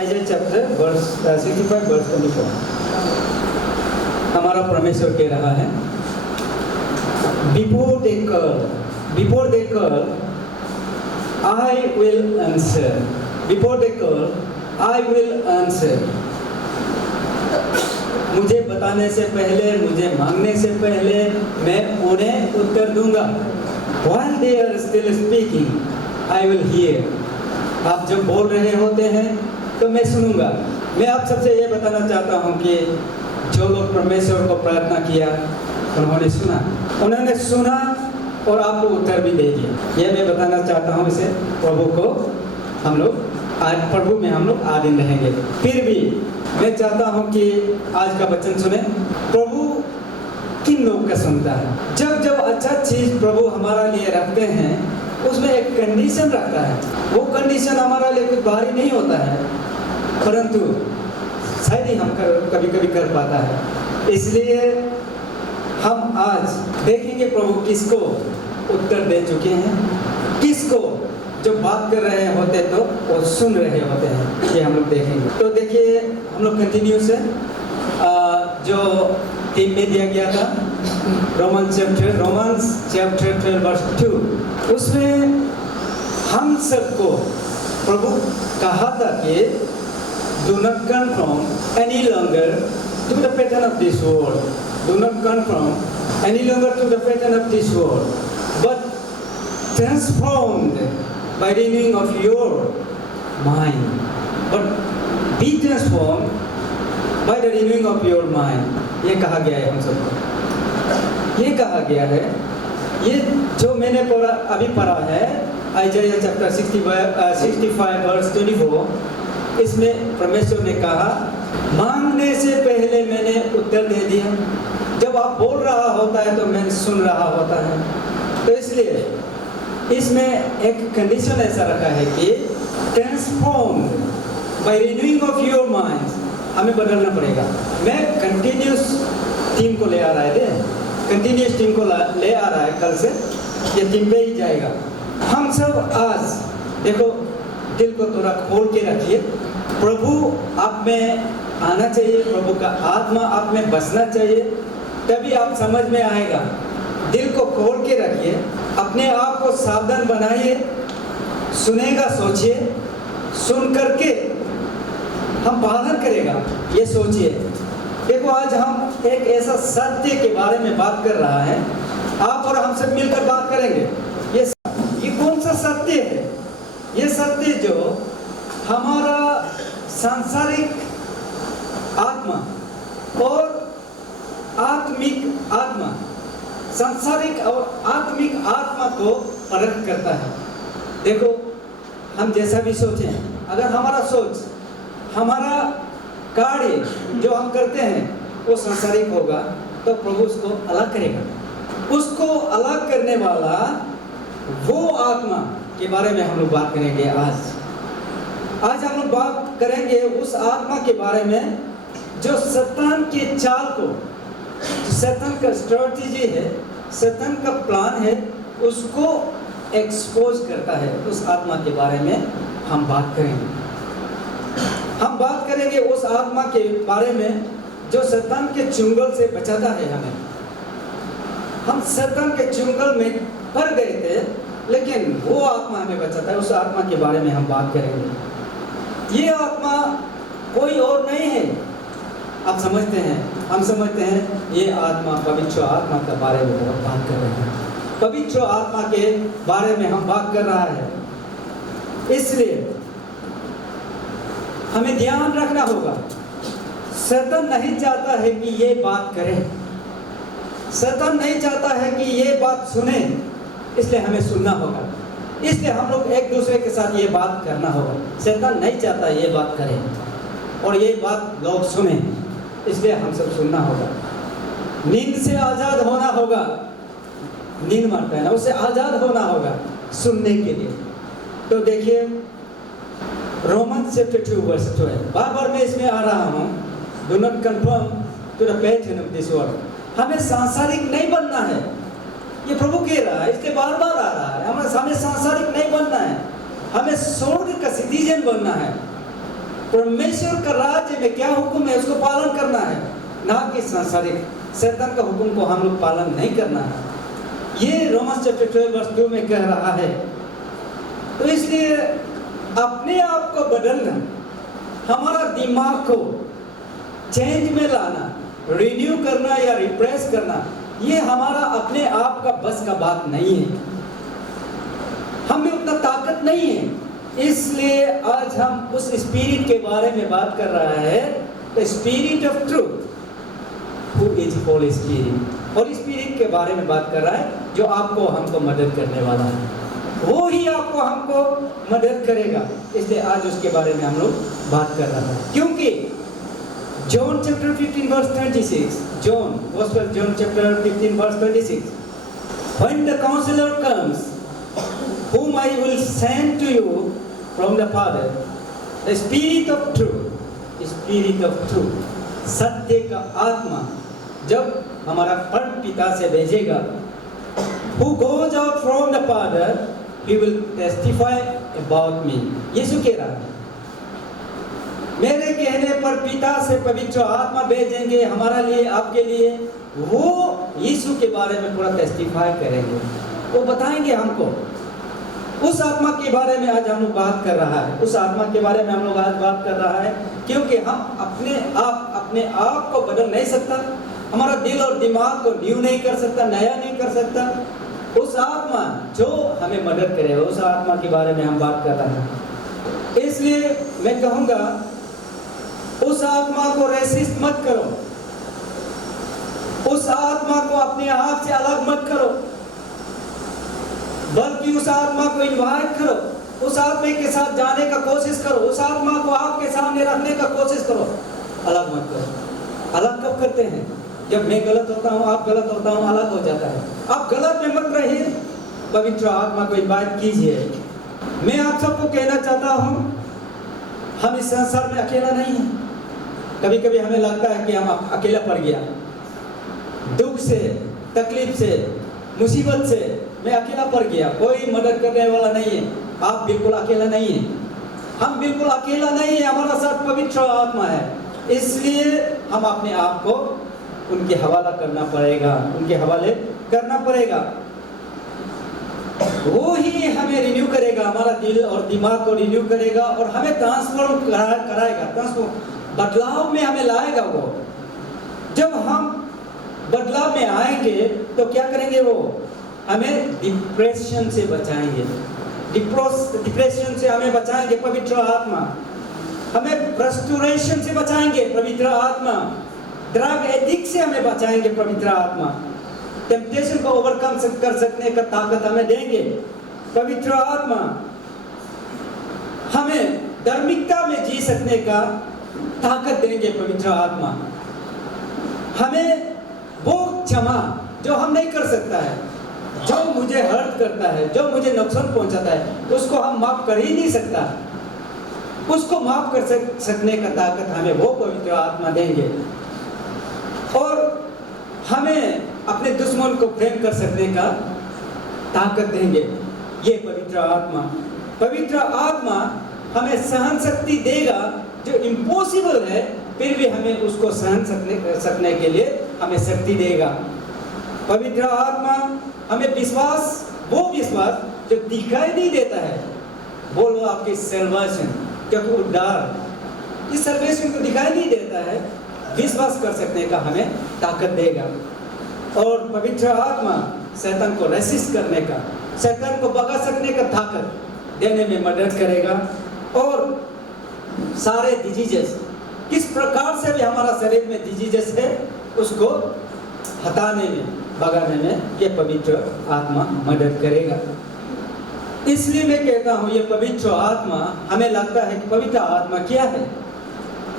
आइज़ाया chapter verse 65 verse 24 हमारा परमेश्वर कह रहा है, before they call I will answer, before they call I will answer. मुझे बताने से पहले, मुझे मांगने से पहले मैं उन्हें उत्तर दूंगा। While they are still speaking, I will hear. आप जब बोल रहे होते हैं तो मैं सुनूंगा। मैं आप सबसे ये बताना चाहता हूँ कि जो लोग परमेश्वर को प्रार्थना किया उन्होंने सुना और आपको उत्तर भी दे दिया। ये मैं बताना चाहता हूँ इसे प्रभु को। हम लोग आज प्रभु में हम लोग आधीन रहेंगे। फिर भी मैं चाहता हूँ कि आज का वचन सुने। प्रभु किन लोग का सुनता है? जब जब अच्छा चीज प्रभु हमारा लिए रखते हैं उसमें एक कंडीशन रखता है। वो कंडीशन हमारा लिए कुछ भारी नहीं होता है, परंतु शायद ही हम कभी कभी कर पाता है। इसलिए हम आज देखेंगे प्रभु किसको उत्तर दे चुके हैं, किसको जो बात कर रहे होते तो वो सुन रहे होते हैं, ये हम लोग देखेंगे। तो देखिए हम लोग कंटिन्यू से जो थीम में दिया गया था रोमन्स चैप्टर 12 वर्स 2, उसमें हम सबको प्रभु कहा था कि do not conform any longer to the pattern of this world, do not conform any longer to the pattern of this world, but transformed by renewing of your mind, but be transformed by the renewing of your mind। ये कहा गया है हम सबको, ये कहा गया है। ये जो मैंने अभी पढ़ा है आइज़ाया चैप्टर 65 वर्स 24, इसमें परमेश्वर ने कहा, मांगने से पहले मैंने उत्तर दे दिया। जब आप बोल रहा होता है तो मैं सुन रहा होता है। तो इसलिए इसमें एक कंडीशन ऐसा रखा है कि transform by renewing of your mind, हमें बदलना पड़ेगा। मैं कंटिन्यूस टीम को ले आ रहा है, कंटिन्यूस टीम को ले आ रहा है, कल से ये टीम पे ही जाएगा। हम सब आज देखो दिल को थोड़ा खोल के रखिए। प्रभु आप में आना चाहिए, प्रभु का आत्मा आप में बसना चाहिए, तभी आप समझ में आएगा। दिल को खोल के रखिए, अपने आप को सावधान बनाइए, सुनेगा सोचिए, सुन करके हम पालन करेगा, ये सोचिए। देखो आज हम एक ऐसा सत्य के बारे में बात कर रहा है, आप और हम सब मिलकर बात करेंगे। ये कौन सा सत्य है? ये सत्य जो हमारा सांसारिक आत्मा और आत्मिक आत्मा, सांसारिक और आत्मिक आत्मा को परख करता है। देखो हम जैसा भी सोचें, अगर हमारा सोच, हमारा कार्य जो हम करते हैं वो सांसारिक होगा तो प्रभु उसको अलग करेगा। उसको अलग करने वाला वो आत्मा के बारे में हम लोग बात करेंगे। आज हम लोग बात करेंगे उस आत्मा के बारे में जो शैतान के चाल को, जो शैतान का स्ट्रेटजी है, शैतान का प्लान है, उसको एक्सपोज करता है। उस आत्मा के बारे में हम बात करेंगे। हम बात करेंगे उस आत्मा के बारे में जो शैतान के चुंगल से बचाता है हमें। हम शैतान के चुंगल में पड़ गए थे, लेकिन वो आत्मा हमें बचाता है। उस आत्मा के बारे में हम बात करेंगे। ये आत्मा कोई और नहीं है। आप समझते हैं, हम समझते हैं ये आत्मा पवित्र आत्मा के बारे में बहुत बात कर रहे हैं। पवित्र आत्मा के बारे में हम बात कर रहा है। इसलिए हमें ध्यान रखना होगा। शैतान नहीं चाहता है कि ये बात करें, शैतान नहीं चाहता है कि ये बात सुने, इसलिए हमें सुनना होगा। इसलिए हम लोग एक दूसरे के साथ ये बात करना होगा। शैतान नहीं चाहता ये बात करें और ये बात लोग सुने, इसलिए हम सब सुनना होगा। नींद से आज़ाद होना होगा, नींद मारता है ना, उससे आज़ाद होना होगा सुनने के लिए। तो देखिए रोमन्स चैप्टर 2 वर्स 12, बार बार मैं इसमें आ रहा हूँ, do not conform to the pattern of this world. हमें सांसारिक नहीं बनना है, ये प्रभु कह रहा है, इसके बार बार आ रहा है। हमें सांसारिक नहीं बनना है, हमें स्वर्ग का सिटीजन बनना है। परमेश्वर का राज्य में क्या हुक्म है उसको पालन करना है, ना कि सांसारिक शैतान का हुक्म को हम लोग पालन नहीं करना है। ये रोमन्स चैप्टर 12 वर्स 2 में कह रहा है। तो इसलिए अपने आप को बदलना, हमारा दिमाग को चेंज में लाना, रिन्यू करना या रिप्रेस करना, ये हमारा अपने आप का बस का बात नहीं है। हमें उतना ताकत नहीं है। इसलिए आज हम उस स्पिरिट के बारे में बात कर रहा है, the spirit of truth who is Holi spirit. और स्पिरिट के बारे में बात कर रहा है जो आपको हमको मदद करने वाला है, वो ही आपको हमको मदद करेगा। इसलिए आज उसके बारे में हम लोग बात कर रहे हैं। क्योंकि John chapter 15 verse 36, John gospel John chapter 15 verse 26, when the counselor comes whom I will send to you from the Father, the Spirit of truth, सत्य का आत्मा जब हमारा परम पिता से भेजेगा, who goes out from the Father, he will testify about me। यीशु कह रहा है, मेरे कहने पर पिता से पवित्र आत्मा भेजेंगे हमारा लिए, आपके लिए। वो यीशु के बारे में पूरा टेस्टिफाई करेंगे, वो बताएंगे हमको। उस आत्मा के बारे में आज हम लोग बात कर रहा है, उस आत्मा के बारे में हम लोग आज बात कर रहा है। क्योंकि हम अपने आप को बदल नहीं सकता, हमारा दिल और दिमाग को न्यू नहीं कर सकता, नया नहीं कर सकता। उस आत्मा जो हमें मदद करेगा, उस आत्मा के बारे में हम बात कर रहे हैं। इसलिए मैं कहूँगा उस आत्मा को रेसिस्ट मत करो, उस आत्मा को अपने आप से अलग मत करो, बल्कि उस आत्मा को इनवाइट करो, उस आत्मा के साथ जाने का कोशिश करो, उस आत्मा को आपके सामने रखने का कोशिश करो। अलग मत करो। अलग कब करते हैं? जब मैं गलत होता हूँ, आप गलत होता हूँ, अलग हो जाता है। आप गलत में मत रहिए, पवित्र आत्मा को इनवाइट कीजिए। मैं आप सबको कहना चाहता हूँ, हम इस संसार में अकेला नहीं है। कभी कभी हमें लगता है कि हम अकेला पड़ गया, दुख से, तकलीफ से, मुसीबत से मैं अकेला पड़ गया, कोई मदद करने वाला नहीं है। आप बिल्कुल अकेला नहीं है, हम बिल्कुल अकेला नहीं है, हमारा साथ पवित्र आत्मा है। इसलिए हम अपने आप को उनके हवाला करना पड़ेगा, उनके हवाले करना पड़ेगा। वो ही हमें रिन्यू करेगा, हमारा दिल और दिमाग को रिन्यू करेगा और हमें ट्रांसफॉर्म कराएगा, बदलाव में हमें लाएगा। वो जब हम बदलाव में आएंगे तो क्या करेंगे? वो हमें डिप्रेशन से बचाएंगे, डिप्रेशन से हमें बचाएंगे पवित्र आत्मा, हमें फ्रस्ट्रेशन से बचाएंगे पवित्र आत्मा, ड्रग एडिक्ट से हमें बचाएंगे पवित्र आत्मा, टेम्पटेशन को ओवरकम कर सकने का ताकत हमें देंगे पवित्र आत्मा, हमें धार्मिकता में जी सकने का ताकत देंगे पवित्र आत्मा, हमें वो क्षमा जो हम नहीं कर सकता है, जो मुझे हर्ट करता है, जो मुझे नुकसान पहुंचाता है, उसको हम माफ कर ही नहीं सकता, उसको माफ कर सकने का ताकत हमें वो पवित्र आत्मा देंगे। और हमें अपने दुश्मन को प्रेम कर सकने का ताकत देंगे ये पवित्र आत्मा। पवित्र आत्मा हमें सहन शक्ति देगा जो इम्पॉसिबल है, फिर भी हमें उसको सहन सकने के लिए हमें शक्ति देगा। पवित्र आत्मा हमें विश्वास, वो विश्वास जो दिखाई नहीं देता है, बोलो आपकी सल्वेशन, क्योंकि उद्धार इस सल्वेशन को दिखाई नहीं देता है, विश्वास कर सकने का हमें ताकत देगा। और पवित्र आत्मा शैतान को रेसिस्ट करने का, शैतान को भगा सकने का ताकत देने में मदद करेगा। और सारे डिजीजेस, किस प्रकार से भी हमारा शरीर में डिजीजेस है, उसको हटाने में, भगाने में ये पवित्र आत्मा मदद करेगा। इसलिए मैं कहता हूँ ये पवित्र आत्मा, हमें लगता है कि पवित्र आत्मा क्या है?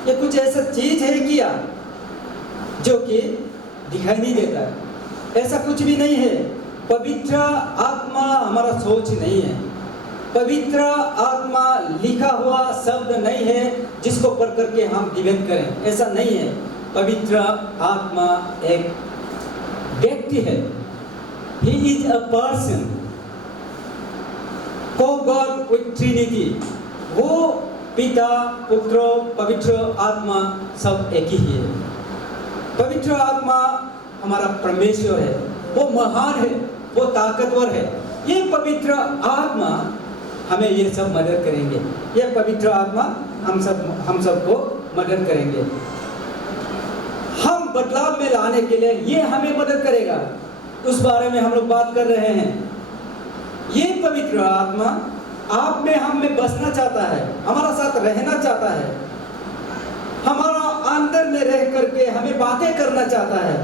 ये कुछ ऐसा चीज है क्या जो कि दिखाई नहीं देता है? ऐसा कुछ भी नहीं है। पवित्र आत्मा हमारा सोच नहीं है, पवित्र आत्मा लिखा हुआ शब्द नहीं है जिसको पढ़ करके हम डिबेट करें, ऐसा नहीं है। पवित्र आत्मा एक व्यक्ति है, ही इज अ पर्सन, को गॉड विथ ट्रिनिटी। वो पिता, पुत्र, पवित्र आत्मा सब एक ही है। पवित्र आत्मा हमारा परमेश्वर है, वो महान है, वो ताकतवर है। ये पवित्र आत्मा हमें ये सब मदद करेंगे। ये पवित्र आत्मा हम सबको मदद करेंगे। हम बदलाव में लाने के लिए ये हमें मदद करेगा, उस बारे में हम लोग बात कर रहे हैं। ये पवित्र आत्मा आप में, हम में बसना चाहता है, हमारा साथ रहना चाहता है, हमारा अंदर में रह करके हमें बातें करना चाहता है,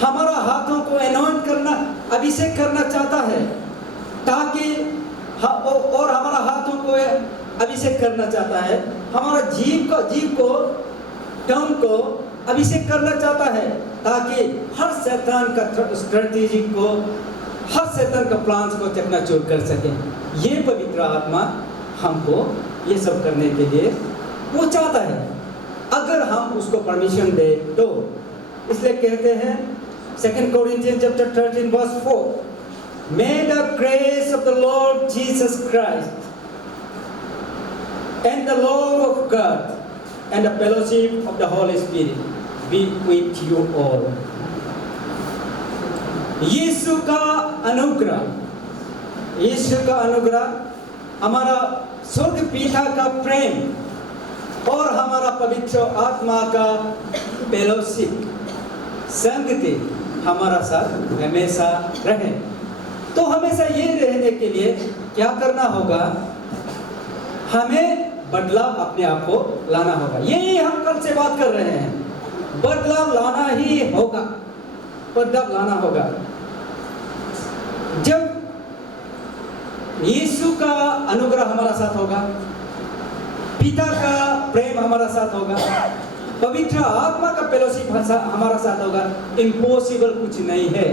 हमारा हाथों को एनॉइंट करना, अभिषेक करना चाहता है, ताकि और हमारा हाथों को अभिषेक करना चाहता है, हमारा जीव को टंग को अभिषेक करना चाहता है, ताकि हर शैतान का स्ट्रेटेजी को, हर शैतान का प्लान्स को चकनाचूर कर सके। ये पवित्र आत्मा हमको ये सब करने के लिए वो चाहता है, अगर हम उसको परमिशन दे तो। इसलिए कहते हैं 2 Corinthians chapter 13 verse 4, May the grace of the Lord Jesus Christ and the love of God and the fellowship of the Holy Spirit be with you all. यीशु का अनुग्रह, हमारा स्वर्ग पिता का प्रेम और हमारा पवित्र आत्मा का फेलोशिप, संगति हमारा साथ हमेशा रहे। तो हमेशा ये रहने के लिए क्या करना होगा? हमें बदलाव अपने आप को लाना होगा। यही हम कल से बात कर रहे हैं, बदलाव लाना ही होगा, बदलाव लाना होगा। जब यीशु का अनुग्रह हमारा साथ होगा, पिता का प्रेम हमारा साथ होगा, पवित्र आत्मा का फेलोशिप हमारा साथ होगा, इम्पॉसिबल कुछ नहीं है।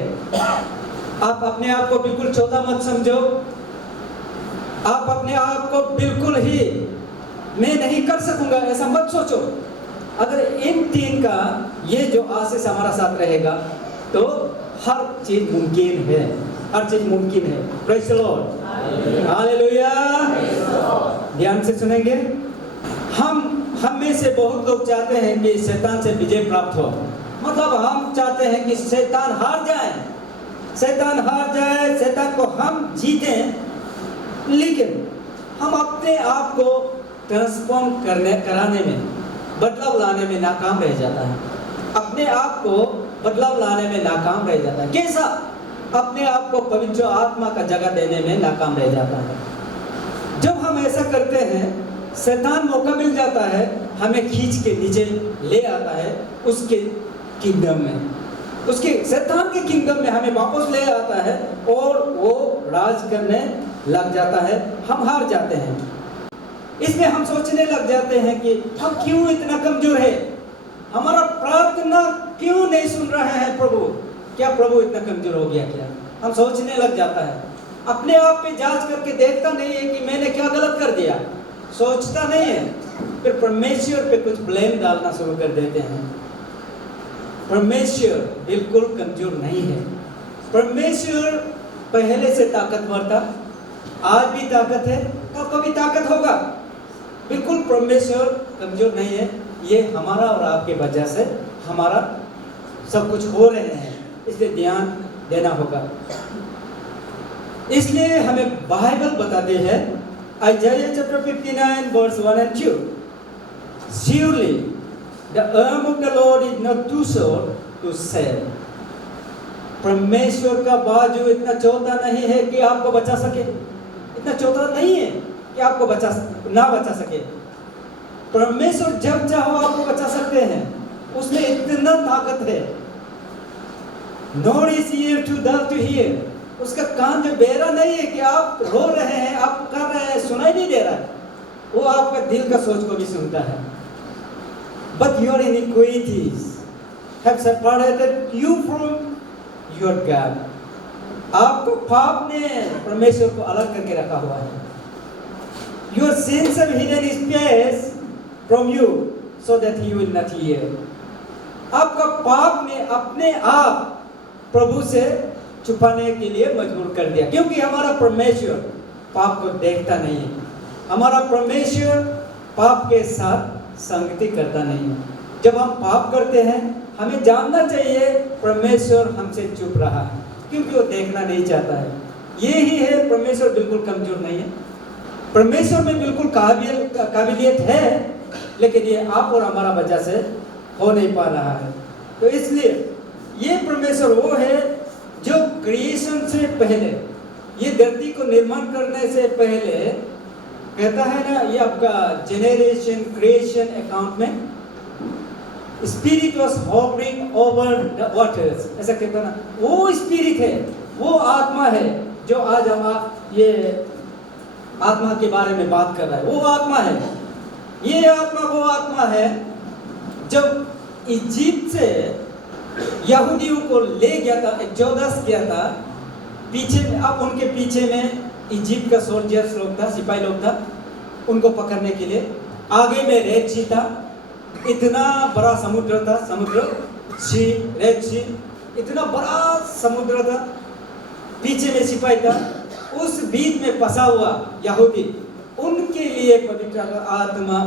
आप अपने आप को बिल्कुल छोटा मत समझो, आप अपने आप को बिल्कुल ही मैं नहीं कर सकूंगा ऐसा मत सोचो। अगर इन तीन का ये जो आशीष हमारा साथ रहेगा तो हर चीज मुमकिन है, हर चीज मुमकिन है। Praise the Lord, hallelujah. ध्यान से सुनेंगे। हम में से बहुत लोग चाहते हैं कि शैतान से विजय प्राप्त हो, मतलब हम चाहते हैं कि शैतान हार जाए, शैतान को हम जीतें, लेकिन हम अपने आप को ट्रांसफॉर्म कराने में, बदलाव लाने में नाकाम रह जाता है। अपने आप को बदलाव लाने में नाकाम रह जाता है। कैसा? अपने आप को पवित्र आत्मा का जगह देने में नाकाम रह जाता है। जब हम ऐसा करते हैं, शैतान मौका मिल जाता है, हमें खींच के नीचे ले आता है उसके किंगडम में, उसके शैतान के किंगडम में हमें वापस ले आता है और वो राज करने लग जाता है। हम हार जाते हैं। इसमें हम सोचने लग जाते हैं कि हम क्यों इतना कमजोर है, हमारा प्रार्थना क्यों नहीं सुन रहे हैं प्रभु, क्या प्रभु इतना कमजोर हो गया क्या? हम सोचने लग जाता है। अपने आप पे जांच करके देखता नहीं है कि मैंने क्या गलत कर दिया, सोचता नहीं है, फिर परमेश्वर पे कुछ ब्लेम डालना शुरू कर देते हैं। परमेश्वर बिल्कुल कमजोर नहीं है। परमेश्वर पहले से ताकतवर था, आज भी ताकत है, तो कभी ताकत होगा। बिल्कुल परमेश्वर कमजोर नहीं है। ये हमारा और आपके वजह से हमारा सब कुछ हो रहे हैं, इसलिए ध्यान देना होगा। इसलिए हमें बाइबल बताते हैं, Isaiah chapter 59 verse 1 and 2, Surely the arm of the Lord is not too short to save. परमेश्वर का बाजू इतना चौड़ा नहीं है कि आपको बचा सके, इतना चौड़ा नहीं है कि आपको ना बचा सके। परमेश्वर जब चाहो आपको बचा सकते हैं, उसमें इतना ताकत है। Nor is ear too dull to hear. उसका कान जो बेरा नहीं है कि आप रो रहे हैं, आप कर रहे हैं, सुनाई नहीं दे रहा है, वो आपका दिल का सोच को भी सुनता है। But your iniquities have separated you from your God. आपको पाप ने परमेश्वर को अलग करके रखा हुआ है। Your sins have hidden his face from you so that he will not hear. आपका पाप ने अपने आप प्रभु से छुपाने के लिए मजबूर कर दिया, क्योंकि हमारा परमेश्वर पाप को देखता नहीं है। हमारा परमेश्वर पाप के साथ संगति करता नहीं है। जब हम पाप करते हैं हमें जानना चाहिए परमेश्वर हमसे चुप रहा है, क्योंकि वो देखना नहीं चाहता है। ये ही है, परमेश्वर बिल्कुल कमजोर नहीं है, परमेश्वर में बिल्कुल काबिलियत है, लेकिन ये आप और हमारा वजह से हो नहीं पा रहा है। तो इसलिए ये परमेश्वर वो है जो क्रिएशन से पहले, ये धरती को निर्माण करने से पहले कहता है ना, ये आपका जेनरेशन क्रिएशन अकाउंट में spirit was hovering over the waters, ऐसा कहता है ना। वो स्पिरिट है, वो आत्मा है जो आज हम ये आत्मा के बारे में बात कर रहा है। वो आत्मा है, ये आत्मा वो आत्मा है जब इजिप्ट से यहूदियों को ले गया था, एक्सोडस किया था, पीछे में, अब उनके पीछे में इजिप्ट का सोल्जर्स लोग था, सिपाही लोग था, उनको पकड़ने के लिए। आगे में रेड सी था, इतना बड़ा समुद्र था, समुद्र सी, रेड सी, इतना बड़ा समुद्र था, पीछे में सिपाही था, उस बीच में फंसा हुआ यहूदी, उनके लिए पवित्र आत्मा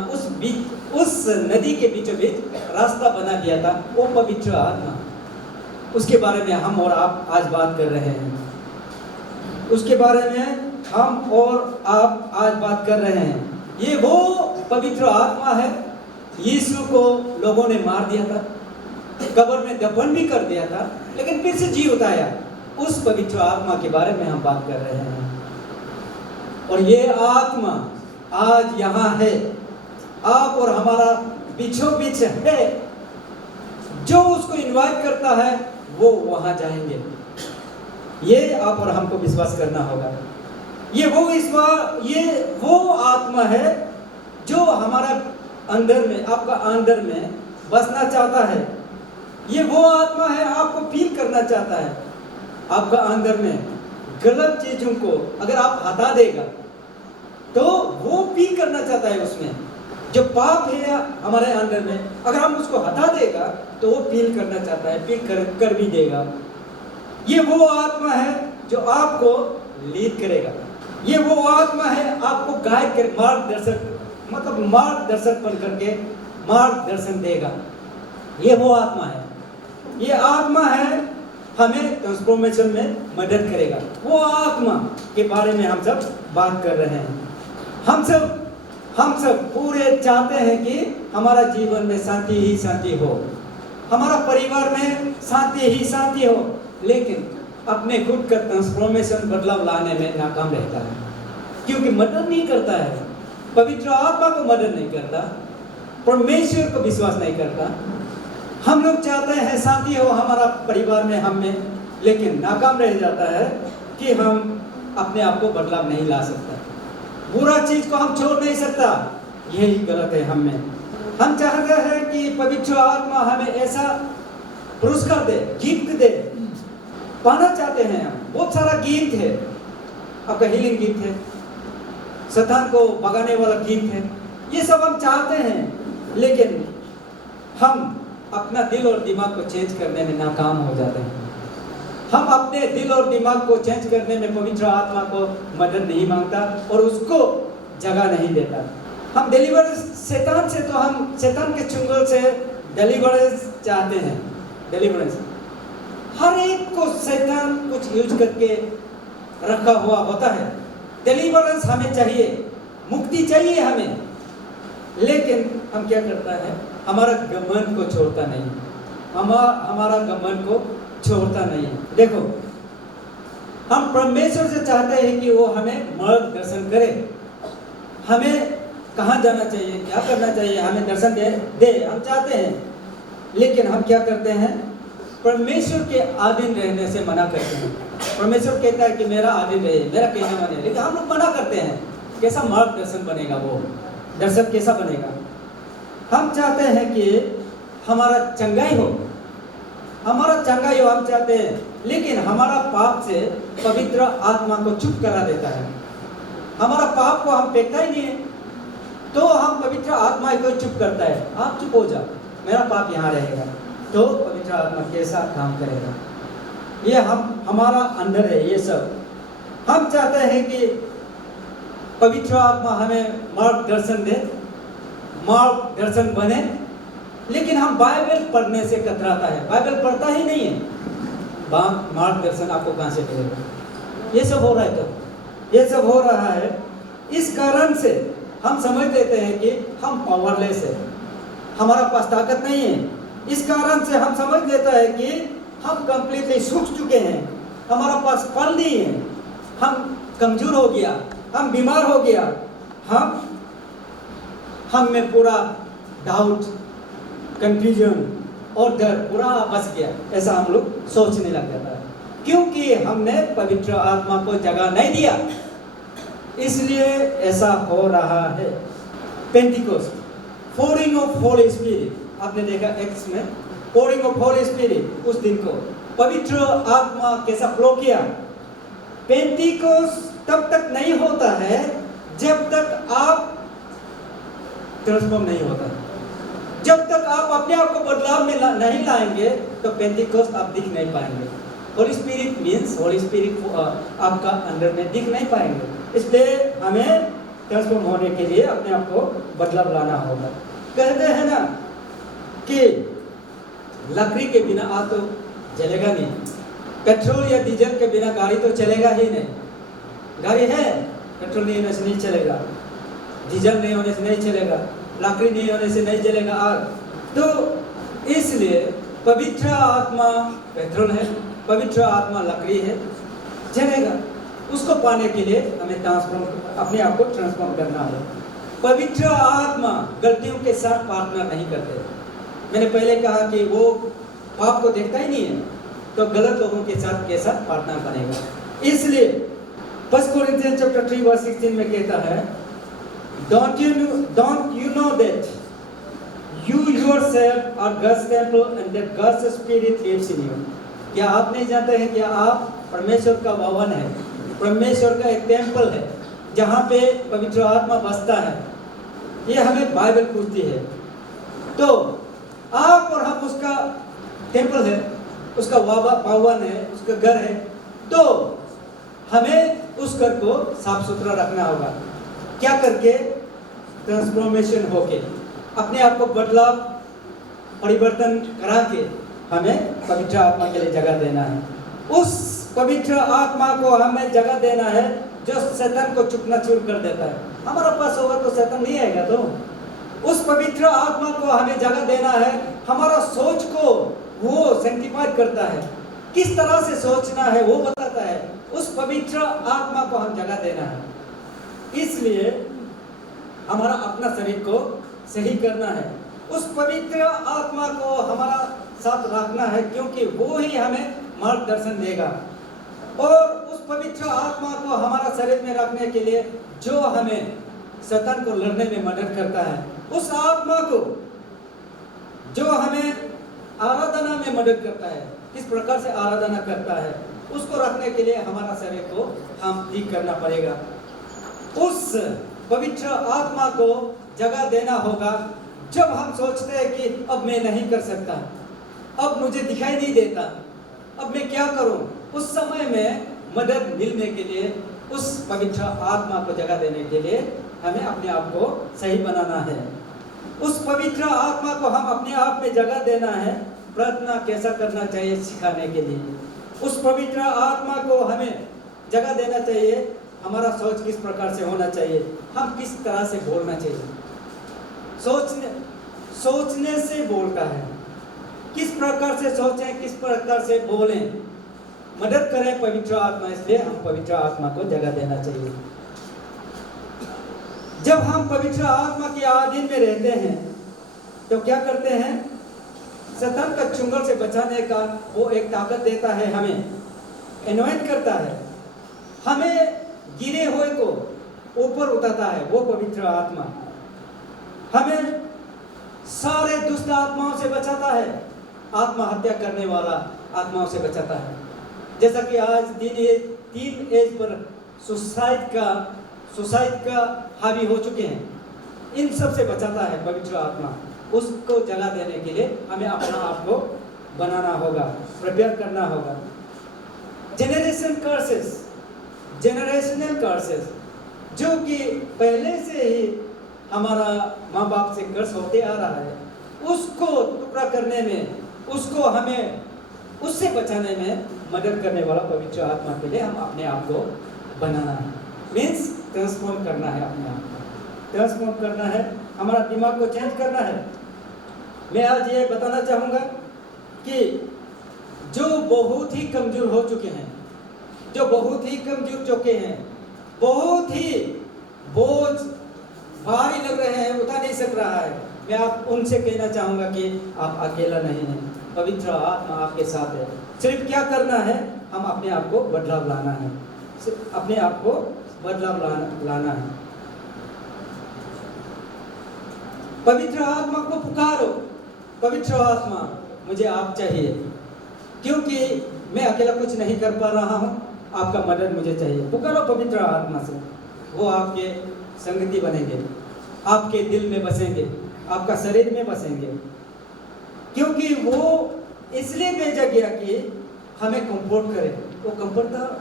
उस नदी के बीचों बीच रास्ता बना दिया था, वो पवित्र आत्मा। उसके बारे में हम और आप आज बात कर रहे हैं, उसके बारे में हम और आप आज बात कर रहे हैं। ये वो पवित्र आत्मा है। यीशु को लोगों ने मार दिया था, कब्र में दफन भी कर दिया था, लेकिन फिर से जी उठाया। उस पवित्र आत्मा के बारे में हम बात कर रहे हैं। और ये आत्मा आज यहाँ है, आप और हमारा बीचों बीच है। जो उसको इनवाइट करता है वो वहां जाएंगे। ये आप और हमको विश्वास करना होगा। ये वो आत्मा है जो हमारा अंदर में, आपका अंदर में बसना चाहता है। ये वो आत्मा है आपको फील करना चाहता है। आपका अंदर में गलत चीजों को अगर आप हटा देगा तो वो फील करना चाहता है। उसमें जो पाप है हमारे अंदर में, अगर हम उसको हटा देगा तो वो फील करना चाहता है, फील कर भी देगा। ये वो आत्मा है जो आपको लीड करेगा। ये वो आत्मा है आपको गाइड कर, मार्गदर्शक बन करके मार्गदर्शन देगा। ये वो आत्मा है। ये आत्मा है हमें ट्रांसफॉर्मेशन में मदद करेगा। वो आत्मा के बारे में हम सब बात कर रहे हैं। हम सब पूरे चाहते हैं कि हमारा जीवन में शांति ही शांति हो, हमारा परिवार में शांति ही शांति हो, लेकिन अपने खुद का ट्रांसफॉर्मेशन बदलाव लाने में नाकाम रहता है, क्योंकि मदद नहीं करता है। पवित्र आत्मा को मदद नहीं करता, परमेश्वर को विश्वास नहीं करता। हम लोग चाहते हैं शांति हो हमारा परिवार में, हम में, लेकिन नाकाम रह जाता है कि हम अपने आप को बदलाव नहीं ला सकता। बुरा चीज को हम छोड़ नहीं सकता, यही गलत है हम में। हम चाहते हैं कि पवित्र आत्मा हमें ऐसा पुरस्कार दे, गिफ्ट दे, पाना चाहते हैं हम। बहुत सारा गिफ्ट है, आपका हीलिंग गिफ्ट है, शैतान को भगाने वाला गिफ्ट है, ये सब हम चाहते हैं, लेकिन हम अपना दिल और दिमाग को चेंज करने में नाकाम हो जाते हैं। हम अपने दिल और दिमाग को चेंज करने में पवित्र आत्मा को मदद नहीं मांगता और उसको जगह नहीं देता। हम डिलीवरेंस शैतान से, तो हम शैतान के चुंगल से डिलीवरेंस चाहते हैं। डिलीवरेंस हर एक को शैतान कुछ यूज करके रखा हुआ होता है। डिलीवरेंस हमें चाहिए, मुक्ति चाहिए हमें, लेकिन हम क्या करता है, हमारा घमंड को छोड़ता नहीं, हमारा घमंड को छोड़ता नहीं। देखो, हम परमेश्वर से चाहते हैं कि वो हमें मार्गदर्शन करे, हमें कहाँ जाना चाहिए, क्या करना चाहिए, हमें दर्शन दे हम चाहते हैं, लेकिन हम क्या करते हैं, परमेश्वर के अधीन रहने से मना करते हैं। परमेश्वर कहता है कि मेरा अधीन रहे, मेरा कहना माने, लेकिन हम लोग मना करते हैं। कैसा मार्गदर्शन बनेगा, वो दर्शन कैसा बनेगा? हम चाहते हैं कि हमारा चंगाई हो, हमारा चंगाई हो हम चाहते हैं, लेकिन हमारा पाप से पवित्र आत्मा को चुप करा देता है। हमारा पाप को हम फेंकता ही नहीं है, तो हम पवित्र आत्मा को चुप करता है। आप चुप हो जाओ, मेरा पाप यहाँ रहेगा, तो पवित्र आत्मा कैसा काम करेगा? ये हमारा अंदर है। ये सब हम चाहते हैं कि पवित्र आत्मा हमें मार्गदर्शन दे, मार्गदर्शन बने। लेकिन हम बाइबल पढ़ने से कतराता है, बाइबल पढ़ता ही नहीं है, मार्गदर्शन आपको कहाँ से मिलेगा? ये सब हो रहा है, तो ये सब हो रहा है। इस कारण से हम समझ लेते हैं कि हम पावरलेस है, हमारा पास ताकत नहीं है। इस कारण से हम समझ लेता है कि हम कंप्लीटली सूख चुके हैं, हमारा पास फल नहीं है, हम कमजोर हो गया, हम बीमार हो गया, हम में पूरा डाउट, कंफ्यूजन और डर पूरा बस गया, ऐसा हम लोग सोचने लग जाता है, क्योंकि हमने पवित्र आत्मा को जगह नहीं दिया, इसलिए ऐसा हो रहा है। Pentecost, pouring of Holi spirit, आपने देखा एक्स में पोरिंग ऑफ होली स्पिरिट, उस दिन को पवित्र आत्मा कैसा फ्लो किया। पेंटिकोस्ट तब तक नहीं होता है जब तक आप ट्रांसफॉर्म नहीं होता, जब तक आप अपने आप को बदलाव में नहीं लाएंगे तो पेंटिकोस्ट आप दिख नहीं पाएंगे। Holi spirit means Holi spirit आपका अंदर में दिख नहीं पाएंगे, इसलिए हमें ट्रांसफॉर्म होने के लिए अपने आप को बदलाव लाना होगा। कहते हैं ना कि लकड़ी के बिना आग तो जलेगा नहीं, पेट्रोल या डीजल के बिना गाड़ी तो चलेगा ही नहीं। गाड़ी है, पेट्रोल नहीं होने से नहीं चलेगा, डीजल नहीं होने से नहीं चलेगा, लकड़ी नहीं होने से नहीं जलेगा आग। तो इसलिए पवित्र आत्मा पेट्रोल है, पवित्र आत्मा लकड़ी है, जलेगा। उसको पाने के लिए हमें ट्रांसफॉर्म, अपने आप को ट्रांसफॉर्म करना है। पवित्र आत्मा गलतियों के साथ पार्टनर नहीं करते। मैंने पहले कहा कि वो पाप को देखता ही नहीं है, तो गलत लोगों के साथ कैसा पार्टनर बनेगा। इसलिए 1 Corinthians chapter 3 verse 16 में कहता है, don't you know that you yourself are God's temple and that God's spirit lives in you? क्या आप नहीं जानते हैं कि आप परमेश्वर का भवन है, परमेश्वर का एक टेम्पल है जहाँ पे पवित्र आत्मा बसता है। ये हमें बाइबल पूछती है। तो आप और हम उसका टेम्पल है, उसका भवन है, उसका घर है, तो हमें उस घर को साफ सुथरा रखना होगा। क्या करके? ट्रांसफॉर्मेशन होके, अपने आप को बदलाव परिवर्तन करा के हमें पवित्र आत्मा के लिए जगह देना है। उस पवित्र आत्मा को हमें जगह देना है जो शैतान को चूकना-चूर कर देता है। हमारा पास होगा तो शैतान नहीं आएगा। तो उस पवित्र आत्मा को हमें जगह देना है। हमारा सोच को वो सेंटिफाइड करता है, किस तरह से सोचना है वो बताता है। उस पवित्र आत्मा को हम जगह देना है। इसलिए हमारा अपना शरीर को सही करना है, उस पवित्र आत्मा को हमारा साथ रखना है, क्योंकि वो ही हमें मार्गदर्शन देगा। और उस पवित्र आत्मा को हमारा शरीर में रखने के लिए जो हमें शैतान को लड़ने में मदद करता है, उस आत्मा को जो हमें आराधना में मदद करता है, किस प्रकार से आराधना करता है, उसको रखने के लिए हमारा शरीर को हम ठीक करना पड़ेगा। उस पवित्र आत्मा को जगह देना होगा। जब हम सोचते हैं कि अब मैं नहीं कर सकता, अब मुझे दिखाई नहीं देता, अब मैं क्या करूं, उस समय में मदद मिलने के लिए उस पवित्र आत्मा को जगह देने के लिए हमें अपने आप को सही बनाना है। उस पवित्र आत्मा को हम अपने आप में जगह देना है। प्रार्थना कैसा करना चाहिए सिखाने के लिए उस पवित्र आत्मा को हमें जगह देना चाहिए। हमारा सोच किस प्रकार से होना चाहिए, हम किस तरह से बोलना चाहिए। सोचने से बोलता है, किस प्रकार से सोचें, किस प्रकार से बोलें, मदद करें पवित्र आत्मा। इसलिए हम पवित्र आत्मा को जगह देना चाहिए। जब हम पवित्र आत्मा के अधीन में रहते हैं तो क्या करते हैं? शैतान का चुंगल से बचाने का वो एक ताकत देता है, हमें एनॉइंट करता है, हमें गिरे हुए को ऊपर उठाता है। वो पवित्र आत्मा हमें सारे दुष्ट आत्माओं से बचाता है, आत्महत्या करने वाला आत्माओं से बचाता है। जैसा कि आज 3 एज पर सुसाइड का हावी हो चुके हैं, इन सब से बचाता है पवित्र आत्मा। उसको जगह देने के लिए हमें अपना आप को बनाना होगा, प्रिपेयर करना होगा। जेनरेशनल कर्सेस जो कि पहले से ही हमारा माँ बाप से कर्ज होते आ रहा है, उसको टुकड़ा करने में, उसको हमें उससे बचाने में मदद करने वाला पवित्र आत्मा के लिए हम अपने आप को बनाना है, मीन्स ट्रांसफॉर्म करना है, अपने आप को ट्रांसफॉर्म करना है, हमारा दिमाग को चेंज करना है। मैं आज ये बताना चाहूँगा कि जो बहुत ही कमज़ोर हो चुके हैं, जो बहुत ही कमज़ोर चुके हैं, बहुत ही बोझ भारी लग रहे हैं, उठा नहीं सक रहा है, मैं आप उनसे कहना चाहूँगा कि आप अकेला नहीं हैं, पवित्र आत्मा आपके साथ है। सिर्फ क्या करना है, हम अपने आप को बदलाव लाना है, अपने आप को बदलाव लाना है। पवित्र आत्मा को पुकारो, पवित्र आत्मा मुझे आप चाहिए, क्योंकि मैं अकेला कुछ नहीं कर पा रहा हूँ, आपका मदद मुझे चाहिए। पुकारो पवित्र आत्मा से, वो आपके संगति बनेंगे, आपके दिल में बसेंगे, आपका शरीर में बसेंगे, क्योंकि वो इसलिए भेजा गया कि हमें कंफर्ट करे, वो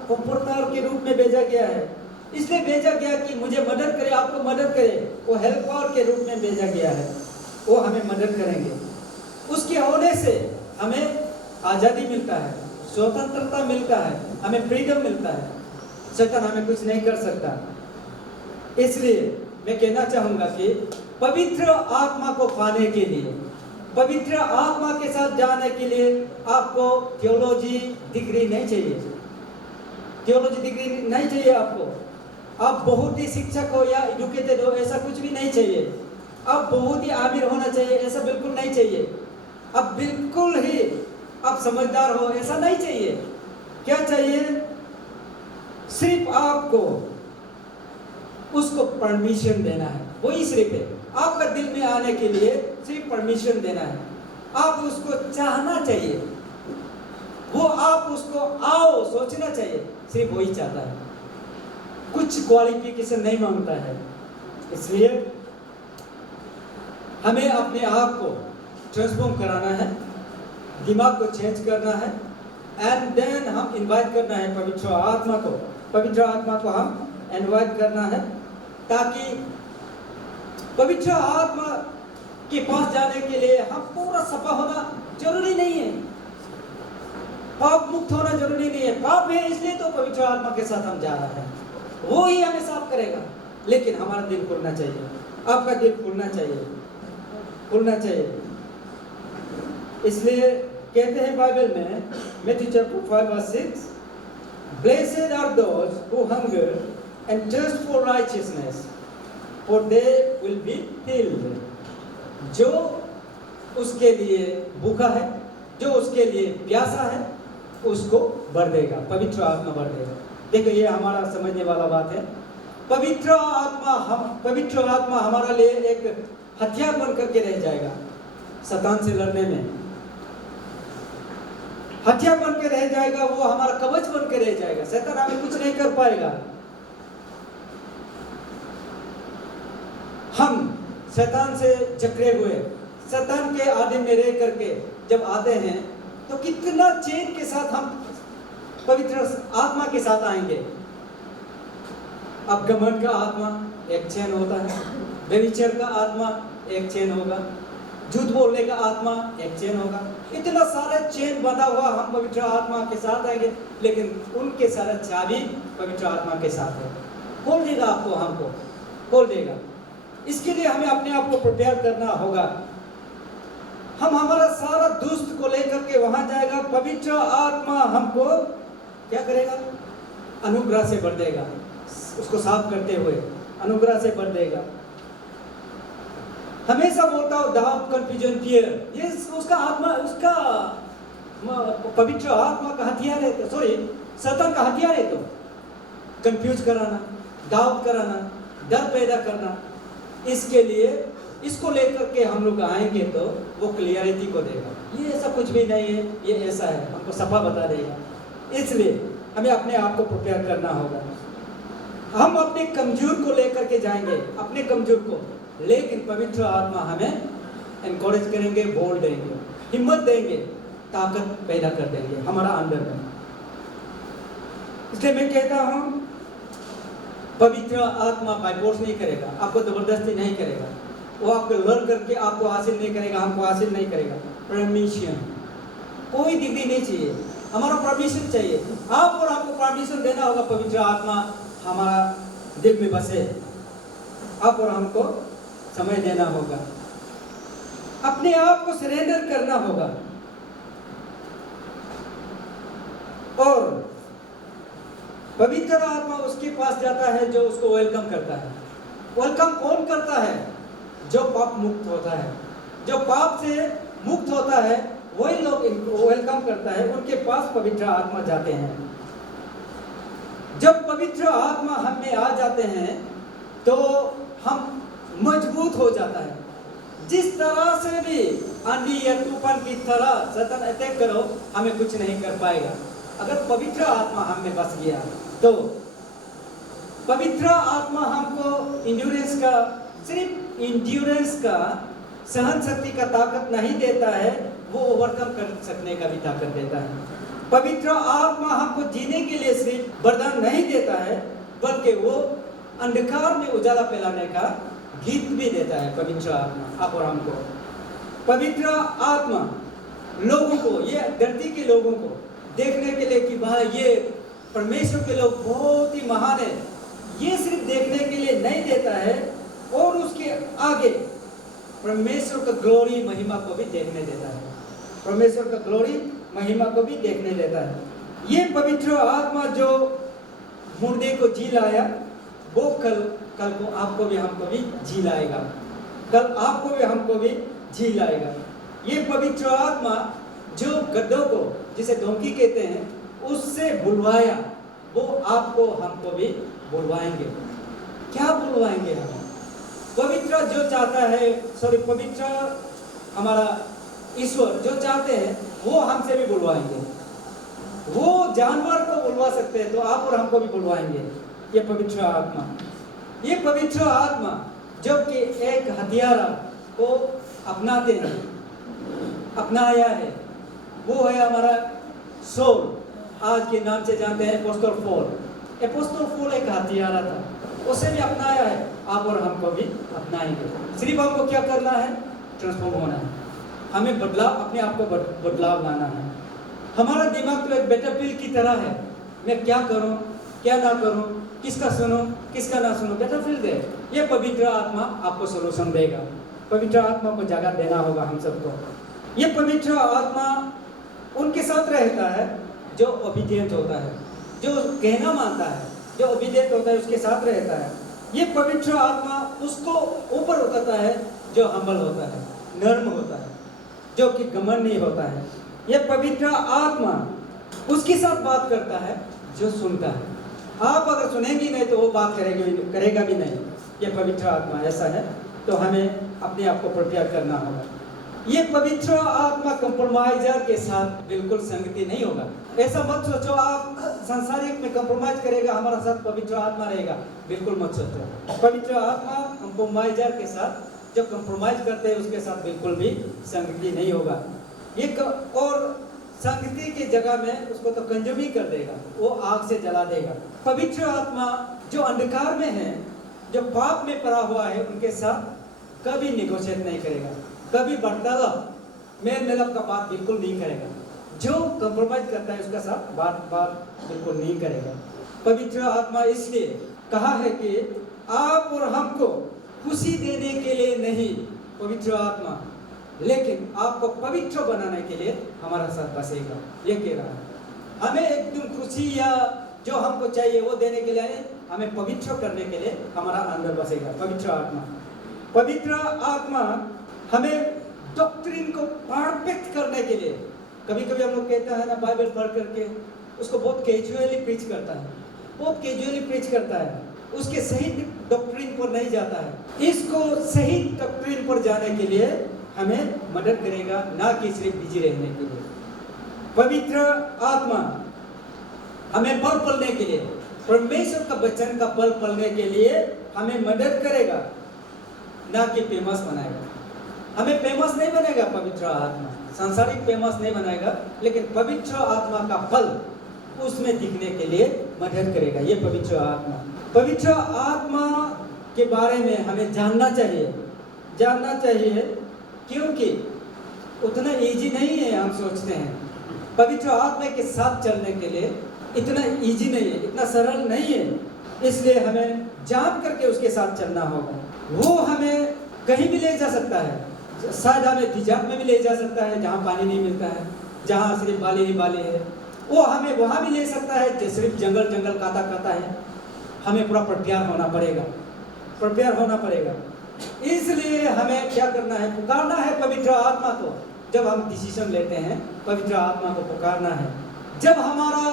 कंफर्टर के रूप में भेजा गया है, इसलिए भेजा गया कि मुझे मदद करे, आपको मदद करे, वो हेल्पर के रूप में भेजा गया है, वो हमें मदद करेंगे। उसके होने से हमें आज़ादी मिलता है, स्वतंत्रता मिलता है, हमें फ्रीडम मिलता है, शैतान हमें कुछ नहीं कर सकता। इसलिए मैं कहना चाहूँगा कि पवित्र आत्मा को पाने के लिए, पवित्र आत्मा के साथ जाने के लिए आपको थियोलॉजी डिग्री नहीं चाहिए, थियोलॉजी डिग्री नहीं चाहिए आपको, आप बहुत ही शिक्षक हो या एजुकेटेड हो, ऐसा कुछ भी नहीं चाहिए, आप बहुत ही आमिर होना चाहिए, ऐसा बिल्कुल नहीं चाहिए, आप बिल्कुल ही आप समझदार हो, ऐसा नहीं चाहिए। क्या चाहिए? सिर्फ आपको उसको परमिशन देना है, वही सिर्फ है, आपका दिल में आने के लिए सिर्फ परमिशन देना है, आप उसको चाहना चाहिए, वो आप उसको आओ सोचना चाहिए, सिर्फ वही चाहता है, कुछ क्वालिफिकेशन नहीं मांगता है। इसलिए हमें अपने आप को ट्रांसफॉर्म कराना है, दिमाग को चेंज करना है, एंड देन हम इनवाइट करना है पवित्र आत्मा को, पवित्र आत्मा को हम इनवाइट करना है, ताकि पवित्र आत्मा के पास जाने के लिए हम पूरा सफा होना जरूरी नहीं है, पाप मुक्त होना जरूरी नहीं है। पाप है इसलिए तो पवित्र आत्मा के साथ हम जा रहे हैं, वो ही हमें साफ करेगा, लेकिन हमारा दिल खुलना चाहिए, आपका दिल खुलना चाहिए, खुलना चाहिए। इसलिए कहते हैं बाइबल में, Matthew chapter 5:6, blessed are those who hunger and thirst for righteousness, for they will be filled। जो उसके लिए भूखा है, जो उसके लिए प्यासा है, उसको भर देगा, पवित्र आत्मा भर देगा। देखो ये हमारा समझने वाला बात है, पवित्र आत्मा हमारा लिए एक हथियार बन करके रह जाएगा, शैतान से लड़ने में हथियार बन के रह जाएगा, वो हमारा कवच बन के रह जाएगा, शैतान हमें कुछ नहीं कर पाएगा। हम शैतान से जकड़े हुए, शैतान के आधीन में रह करके जब आते हैं तो कितना चैन के साथ हम पवित्र आत्मा के साथ आएंगे। अब घमंड का आत्मा एक चैन होता है, व्यभिचार का आत्मा एक चैन होगा, झूठ बोलने का आत्मा एक चैन होगा, इतना सारा चैन बंधा हुआ हम पवित्र आत्मा के साथ आएंगे, लेकिन उनके सारा चाबी पवित्र आत्मा के साथ है, खोल देगा आपको, हमको खोल देगा। इसके लिए हमें अपने आप को प्रिपेयर करना होगा। हम हमारा सारा दुष्ट को लेकर के वहां जाएगा, पवित्र आत्मा हमको क्या करेगा? अनुग्रह से भर देगा, उसको साफ करते हुए अनुग्रह से भर देगा। हमेशा बोलता हूँ डाउट, कंफ्यूजन, फियर, ये उसका आत्मा, उसका पवित्र आत्मा का हथियार है, सॉरी शैतान का हथियार है। तो कंफ्यूज कराना, डाउट कराना, डर पैदा करना, इसके लिए इसको लेकर के हम लोग आएंगे तो वो क्लियरिटी को देगा, ये ऐसा कुछ भी नहीं है, ये ऐसा है, हमको सफा बता देगा। इसलिए हमें अपने आप को प्रिपेयर करना होगा। हम अपने कमजोर को लेकर के जाएंगे, अपने कमजोर को, लेकिन पवित्र आत्मा हमें एनकरेज करेंगे, बोल देंगे, हिम्मत देंगे, ताकत पैदा कर देंगे हमारा अंदर में। इसलिए मैं कहता हूँ पवित्र आत्मा बाय फोर्स नहीं करेगा, आपको जबरदस्ती नहीं करेगा, वो आपको लड़ करके आपको हासिल नहीं करेगा, हमको हासिल नहीं करेगा। परमिशन, कोई डिग्री नहीं चाहिए, हमारा परमिशन चाहिए। आप और आपको परमिशन देना होगा, पवित्र आत्मा हमारा दिल में बसे, आप और हमको समय देना होगा, अपने आप को सरेंडर करना होगा। और पवित्र आत्मा उसके पास जाता है जो उसको वेलकम करता है। वेलकम कौन करता है? जो पाप मुक्त होता है, जो पाप से मुक्त होता है, वही लोग इनको वेलकम करता है, उनके पास पवित्र आत्मा जाते हैं। जब पवित्र आत्मा हम में आ जाते हैं तो हम मजबूत हो जाता है। जिस तरह से भी आंधी या तूफान की तरह शैतान अटैक करो, हमें कुछ नहीं कर पाएगा। अगर पवित्र आत्मा हम में बस गया तो पवित्र आत्मा हमको इंड्योरेंस का, सिर्फ इंड्योरेंस का, सहन शक्ति का ताकत नहीं देता है, वो ओवरकम कर सकने का भी ताकत देता है। पवित्र आत्मा हमको जीने के लिए सिर्फ वरदान नहीं देता है, बल्कि वो अंधकार में उजाला फैलाने का गीत भी देता है। पवित्र आत्मा आप और हमको, पवित्र आत्मा लोगों को, ये धरती के लोगों को देखने के लिए कि वहाँ ये परमेश्वर के लोग बहुत ही महान है, ये सिर्फ देखने के लिए नहीं देता है, और उसके आगे परमेश्वर का ग्लोरी महिमा को भी देखने देता है। परमेश्वर का ग्लोरी महिमा को भी देखने देता है। ये पवित्र आत्मा जो मुर्दे को जी लाया, वो कल को आपको भी हमको भी जी लाएगा, कल आपको भी हमको भी जी लाएगा। ये पवित्र आत्मा जो गड्ढों को, जिसे डोंकी कहते हैं, उससे बुलवाया, वो आपको हमको भी बुलवाएंगे। क्या बुलवाएंगे हम? पवित्र जो चाहता है, पवित्र हमारा ईश्वर जो चाहते हैं वो हमसे भी बुलवाएंगे। वो जानवर को बुलवा सकते हैं तो आप और हमको भी बुलवाएंगे। ये पवित्र आत्मा, ये पवित्र आत्मा जबकि एक हथियारा को अपनाते हैं, अपनाया है, वो है हमारा सोल, आज के नाम से जानते हैं एपोस्टल पॉल। एपोस्टल पॉल एक हथियारा था, उसे भी अपनाया है, आप और हमको भी अपनाएंगे। सिर्फ हमको क्या करना है? ट्रांसफॉर्म होना है, हमें बदलाव, अपने आप को बदलाव लाना है। हमारा दिमाग तो एक बैटलफील्ड की तरह है, मैं क्या करूं, क्या ना करूं, किसका सुनूं, किसका ना सुनूं, बैटलफील्ड है। ये पवित्र आत्मा आपको सोल्यूशन देगा। पवित्र आत्मा को जगह देना होगा हम सबको। ये पवित्र आत्मा उनके साथ रहता है जो ओबीडिएंट होता है, जो कहना मानता है, जो ओबीडिएंट होता है, उसके साथ रहता है। ये पवित्र आत्मा उसको ऊपर उठाता है जो हम्बल होता है, नर्म होता है, जो कि घमंड नहीं होता है। ये पवित्र आत्मा उसके साथ बात करता है जो सुनता है। आप अगर सुनेंगी नहीं तो वो बात करेगा भी नहीं। ये पवित्र आत्मा ऐसा है, तो हमें अपने आप को प्रिपेयर करना होगा। ये पवित्र आत्मा कंप्रोमाइजर के साथ बिल्कुल संगति नहीं होगा। ऐसा मत सोचो आप संसारिक में कंप्रोमाइज करेगा, हमारा साथ पवित्र आत्मा रहेगा, बिल्कुल मत सोचो। पवित्र आत्मा कंप्रोमाइजर के साथ, जो कंप्रोमाइज करते हैं उसके साथ बिल्कुल भी संगति नहीं होगा। ये और संगति की जगह में उसको तो कंज्यूम ही कर देगा, वो आग से जला देगा। पवित्र आत्मा जो अंधकार में है, जो पाप में पड़ा हुआ है, उनके साथ कभी निगोशिएट नहीं करेगा, कभी वार्तालाप, मेल मिलाप का बात बिल्कुल नहीं करेगा। जो कंप्रोमाइज करता है उसका साथ बात बिल्कुल नहीं करेगा। पवित्र आत्मा इसलिए कहा है कि आप और हमको खुशी देने के लिए नहीं पवित्र आत्मा, लेकिन आपको पवित्र बनाने के लिए हमारा साथ बसेगा। ये कह रहा है, हमें एकदम खुशी या जो हमको चाहिए वो देने के लिए, हमें पवित्र करने के लिए हमारा अंदर बसेगा पवित्र आत्मा। पवित्र आत्मा हमें डॉक्ट्रिन को परफेक्ट करने के लिए, कभी कभी हम लोग कहते हैं ना, बाइबल पढ़ करके उसको बहुत कैजुअली प्रीच करता है, बहुत कैजुअली प्रीच करता है, उसके सही डॉक्ट्रिन पर नहीं जाता है। इसको सही डॉक्ट्रिन पर जाने के लिए हमें मदद करेगा, ना कि सिर्फ बिजी रहने के लिए। पवित्र आत्मा हमें बल पलने के लिए, परमेश्वर का वचन का बल पलने के लिए हमें मदद करेगा, ना कि फेमस बनाएगा। हमें फेमस नहीं बनेगा पवित्र आत्मा, सांसारिक फेमस नहीं बनाएगा, लेकिन पवित्र आत्मा का फल उसमें दिखने के लिए मदद करेगा ये पवित्र आत्मा। पवित्र आत्मा के बारे में हमें जानना चाहिए, क्योंकि उतना इजी नहीं है हम सोचते हैं। पवित्र आत्मा के साथ चलने के लिए इतना इजी नहीं है, इतना सरल नहीं है, इसलिए हमें जान करके उसके साथ चलना होगा। वो हमें कहीं भी ले जा सकता है, शायद हमें तिजाब में भी ले जा सकता है जहाँ पानी नहीं मिलता है, जहाँ सिर्फ बाली ही बाली है। वो हमें वहाँ भी ले सकता है जो सिर्फ जंगल काता है। हमें पूरा प्रिपेयर होना पड़ेगा। इसलिए हमें क्या करना है, पुकारना है पवित्र आत्मा को। जब हम डिसीजन लेते हैं, पवित्र आत्मा को पुकारना है। जब हमारा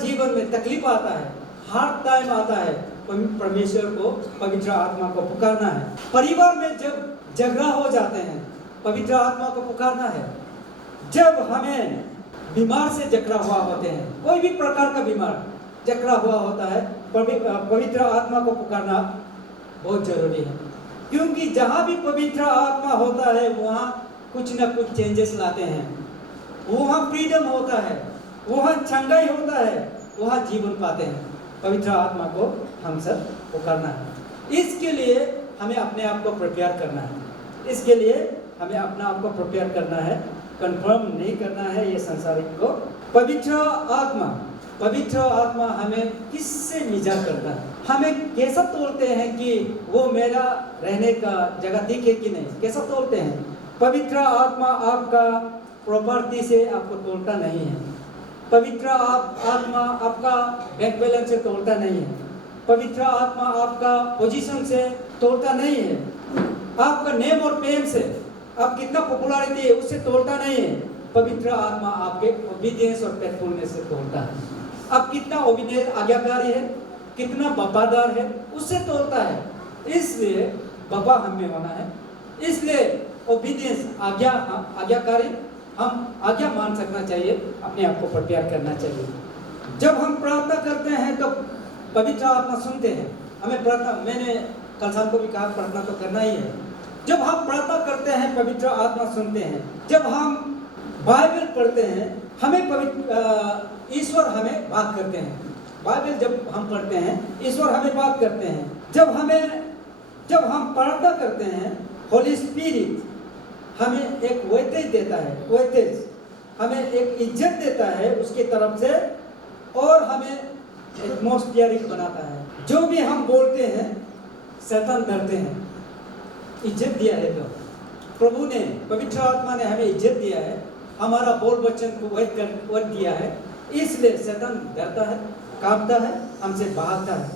जीवन में तकलीफ आता है, हार्ड टाइम आता है, परमेश्वर को, पवित्र आत्मा को पुकारना है। परिवार में जब झगड़ा हो जाते हैं, पवित्र आत्मा को पुकारना है। जब हमें बीमार से जकड़ा हुआ होते हैं, कोई भी प्रकार का बीमार जकड़ा हुआ होता है, पवित्र आत्मा को पुकारना बहुत जरूरी है। क्योंकि जहाँ भी पवित्र आत्मा होता है वहाँ कुछ न कुछ चेंजेस लाते हैं, वहाँ फ्रीडम होता है, वहाँ चंगाई होता है, वहाँ जीवन पाते हैं। पवित्र आत्मा को हम सब पुकारना है। इसके लिए हमें अपने आप को प्रिपेयर करना है, कंफर्म नहीं करना है ये संसारिक को। पवित्र आत्मा हमें किससे निजात करता है? हमें कैसा तोड़ते हैं कि वो मेरा रहने का जगह दिखे कि नहीं, कैसा तोड़ते हैं? पवित्र आत्मा आपका प्रॉपर्टी से आपको तोड़ता नहीं है। पवित्र आत्मा आपका बैंक बैलेंस से तोड़ता नहीं है। पवित्र आत्मा आपका पोजीशन से तोड़ता नहीं है। आपका नेम और फेम से, आप कितना पॉपुलैरिटी है उससे तोड़ता नहीं है। पवित्र आत्मा आपके ओबीडियंस और फेथफुलनेस से तोड़ता है। आप कितना ओबीडियंस, आज्ञाकारी है, कितना वफादार है, उससे तोड़ता है। इसलिए बाबा हमें होना है, इसलिए ओबीडियंस, आज्ञाकारी, हम आज्ञा मान सकना चाहिए, अपने आप को प्रिपेयर करना चाहिए। जब हम प्रार्थना करते हैं तो पवित्र आत्मा सुनते हैं। हमें प्रार्थना, मैंने कल शाम को भी कहा, प्रार्थना तो करना ही है। जब हम प्रार्थना करते हैं पवित्र आत्मा सुनते हैं। जब हम बाइबल पढ़ते हैं, हमें ईश्वर हमें बात करते हैं। बाइबल जब हम पढ़ते हैं, ईश्वर हमें बात करते हैं। जब हम प्रार्थना करते हैं, होली स्पिरिट हमें एक वेटेज देता है, हमें एक इज्जत देता है उसकी तरफ से, और हमें एटमॉस्फेरिक बनाता है। जो भी हम बोलते हैं शैतान डरते हैं। इज्जत दिया है तो प्रभु ने, पवित्र आत्मा ने हमें इज्जत दिया है, हमारा बोल वचन को वध दिया है, इसलिए शैतान डरता है, कांपता है, हमसे भागता है।